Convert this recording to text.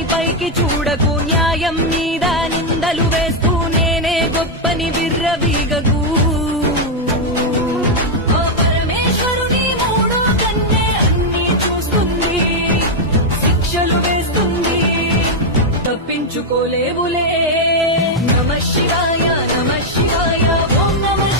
అని పైకి చూడకు, న్యాయం మీద నిందలు వేస్తూ నేనే గొప్పని విర్రవీగకు. ఓ పరమేశ్వరుని మూడు కన్నే అన్ని చూస్తుంది, శిక్షలు వేస్తుంది, తప్పించుకోలేవులే. నమః శివాయ, నమః శివాయ, ఓం నమః